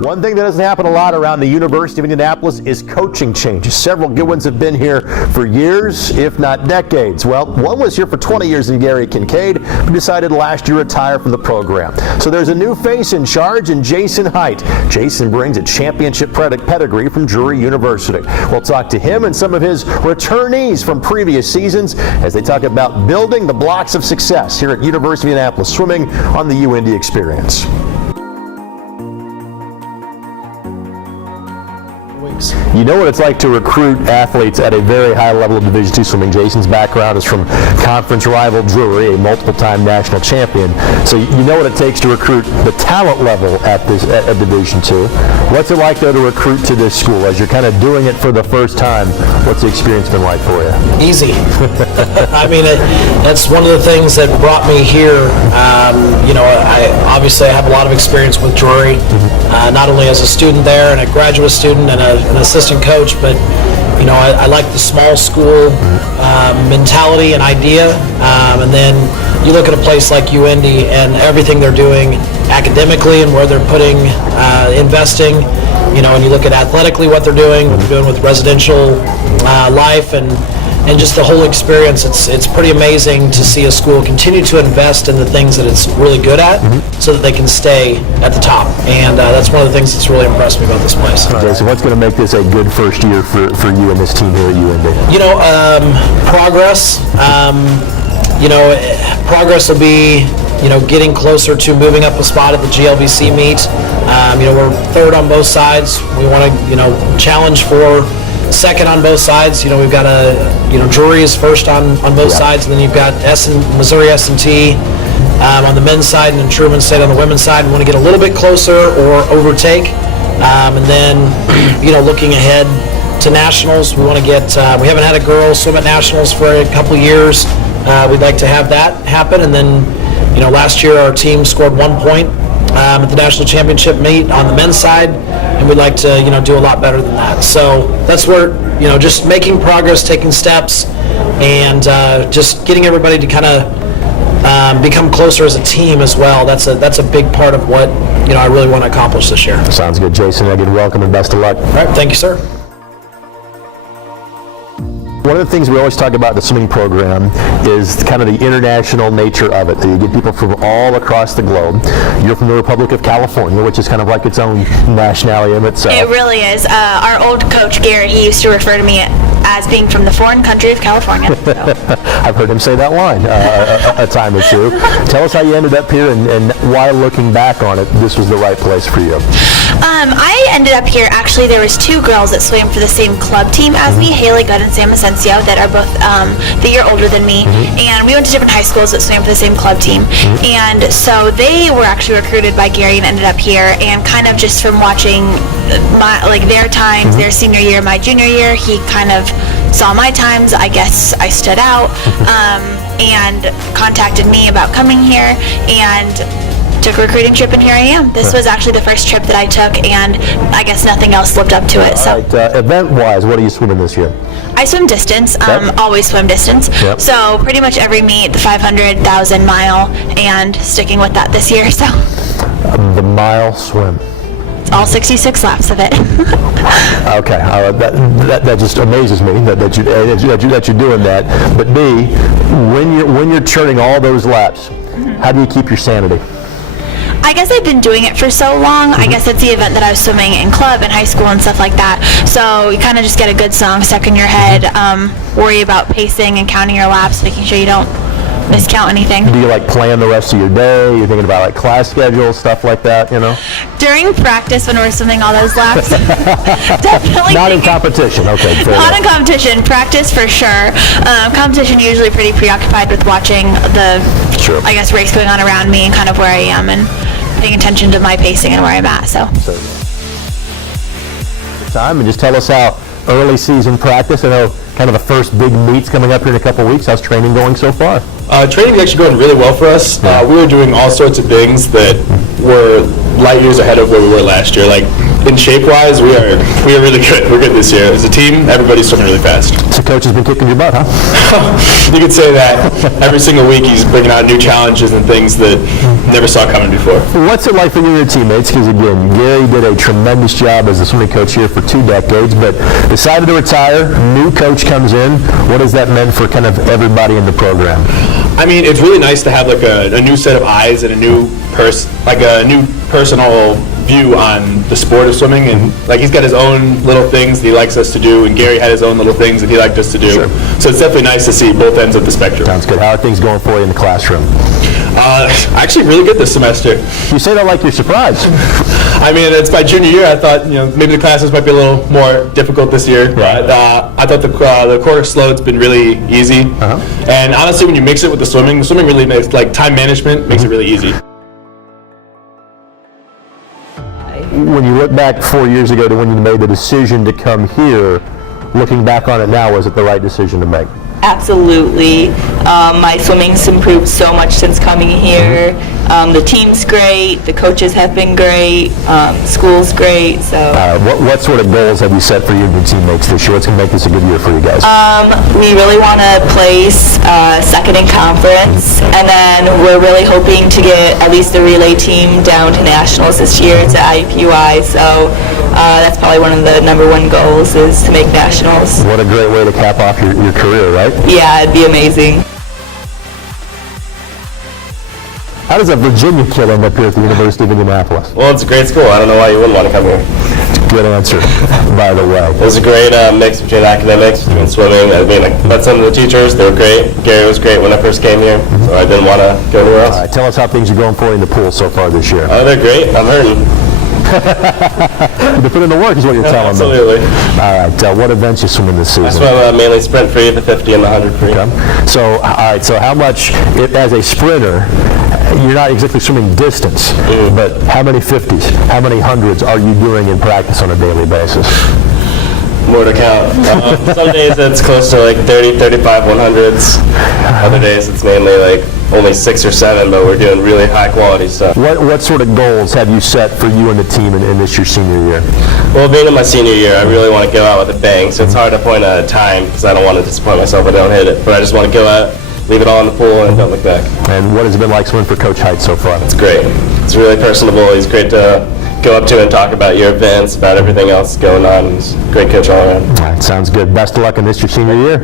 One thing that doesn't happen a lot around the University of Indianapolis is coaching changes. Several good ones have been here for years, if not decades. Well, one was here for 20 years in Gary Kincaid, who decided last year to retire from the program. So there's a new face in charge in Jason Height. Jason brings a championship pedigree from Drury University. We'll talk to him and some of his returnees from previous seasons as they talk about building the blocks of success here at University of Indianapolis Swimming on the UIndy Xperience. You know what it's like to recruit athletes at a very high level of Division II swimming. Jason's background is from conference rival Drury, a multiple-time national champion. So you know what it takes to recruit the talent level at Division II. What's it like, though, to recruit to this school? As you're kind of doing it for the first time, what's the experience been like for you? Easy. I mean, that's one of the things that brought me here. I have a lot of experience with Drury, not only as a student there and a graduate student and an assistant coach, but I like the small school mentality and idea. And then you look at a place like UIndy and everything they're doing academically and where they're putting investing, and you look at athletically what they're doing with residential life and just the whole experience. It's pretty amazing to see a school continue to invest in the things that it's really good at so that they can stay at the top. And that's one of the things that's really impressed me about this place. Jason, what's going to make this a good first year for you and this team here at UIndy? Progress. Progress will be getting closer to moving up a spot at the GLVC meet. We're third on both sides. We want to challenge for second on both sides. We've got Drury is first on both sides, and then you've got Missouri S&T on the men's side, and then Truman State on the women's side. We want to get a little bit closer or overtake, and then looking ahead to nationals, we want to get. We haven't had a girls swim at nationals for a couple years. We'd like to have that happen, and then last year our team scored 1 point at the national championship meet on the men's side, and we'd like to do a lot better than that. So that's where just making progress, taking steps, and just getting everybody to kind of become closer as a team as well. That's a big part of what I really want to accomplish this year. Sounds good, Jason. Again, welcome and best of luck. All right, thank you, sir. One of the things we always talk about in the swimming program is kind of the international nature of it. You get people from all across the globe. You're from the Republic of California, which is kind of like its own nationality in itself. It really is. Our old coach, Gary, he used to refer to me as being from the foreign country of California. So. I've heard him say that line a time or two. Tell us how you ended up here and why, looking back on it, this was the right place for you. I ended up here, actually, there was two girls that swam for the same club team as me, Haley Good and Sam Asensio, that are both the year older than me, and we went to different high schools that swam for the same club team, and so they were actually recruited by Gary and ended up here, and kind of just from watching their times, their senior year, my junior year, he kind of saw my times. I guess I stood out, and contacted me about coming here, and took a recruiting trip, and here I am. This was actually the first trip that I took, and I guess nothing else lived up to it. So, event-wise, what are you swimming this year? I swim distance, always swim distance. Yep. So pretty much every meet, the 500, 1,000 mile, and sticking with that this year. So the mile swim. All 66 laps of it. Okay, that just amazes me that you're doing that. But B, when you're churning all those laps, how do you keep your sanity? I guess I've been doing it for so long. I guess it's the event that I was swimming in club and high school and stuff like that. So you kind of just get a good song stuck in your head, worry about pacing and counting your laps, making sure you don't miscount anything. Do you plan the rest of your day? You're thinking about class schedule, stuff like that, During practice when we're swimming all those laps, definitely. Not in competition, okay. Not in competition. Practice for sure. Competition usually pretty preoccupied with watching the, race going on around me and kind of where I am and paying attention to my pacing and where I'm at. So. Time and just tell us how early season practice. I know kind of the first big meets coming up here in a couple of weeks. How's training going so far? Training's actually going really well for us. We were doing all sorts of things that were light years ahead of where we were last year. in shape-wise, we are really good. We're good this year. As a team, everybody's swimming really fast. So coach has been kicking your butt, huh? You could say that. Every single week he's bringing out new challenges and things that never saw coming before. What's it like for you and your teammates? Because again, Gary did a tremendous job as the swimming coach here for 2 decades, but decided to retire. New coach comes in. What has that meant for kind of everybody in the program? I mean, it's really nice to have like a new set of eyes and a new personal view on the sport of swimming, and like he's got his own little things that he likes us to do, and Gary had his own little things that he liked us to do. Sure. So it's definitely nice to see both ends of the spectrum. Sounds good. How are things going for you in the classroom? Actually really good this semester. You say that like you're surprised. I mean, it's my junior year. I thought, maybe the classes might be a little more difficult this year. Right. But I thought the course load's been really easy. And honestly, when you mix it with the swimming really makes, like, time management makes it really easy. When you look back 4 years ago to when you made the decision to come here, looking back on it now, was it the right decision to make? Absolutely. My swimming's improved so much since coming here. The team's great. The coaches have been great. School's great. So. What sort of goals have you set for you and your teammates this year? What's going to make this a good year for you guys? We really want to place second in conference, and then we're really hoping to get at least the relay team down to nationals this year to IUPUI. So that's probably one of the #1 goals is to make nationals. What a great way to cap off your career, right? Yeah, it'd be amazing. How does a Virginia kid end up here at the University of Indianapolis? Well, it's a great school. I don't know why you wouldn't want to come here. Good answer, by the way. It was a great mix between academics, between swimming. I mean, I met some of the teachers. They were great. Gary was great when I first came here, so I didn't want to go anywhere else. All right, tell us how things are going for you in the pool so far this year. Oh, they're great. I'm hurting. To put in the work is what you're telling me. Absolutely. All right, what events you swimming this season? I swim mainly sprint free, the 50 and the 100 free. Okay. So, all right, so how much, as a sprinter, you're not exactly swimming distance, but how many 50s, how many 100s are you doing in practice on a daily basis? More to count. Some days it's close to like 30, 35, 100s. Other days it's mainly like only 6 or 7, but we're doing really high quality stuff. What sort of goals have you set for you and the team in this your senior year? Well, being in my senior year, I really want to go out with a bang, so it's hard to point a time because I don't want to disappoint myself if I don't hit it. But I just want to go out, leave it all in the pool, and don't look back. And what has it been like swimming for Coach Height so far? It's great. It's really personable. He's great to go up to and talk about your events, about everything else going on. He's a great coach all around. All right, sounds good. Best of luck in this your senior year.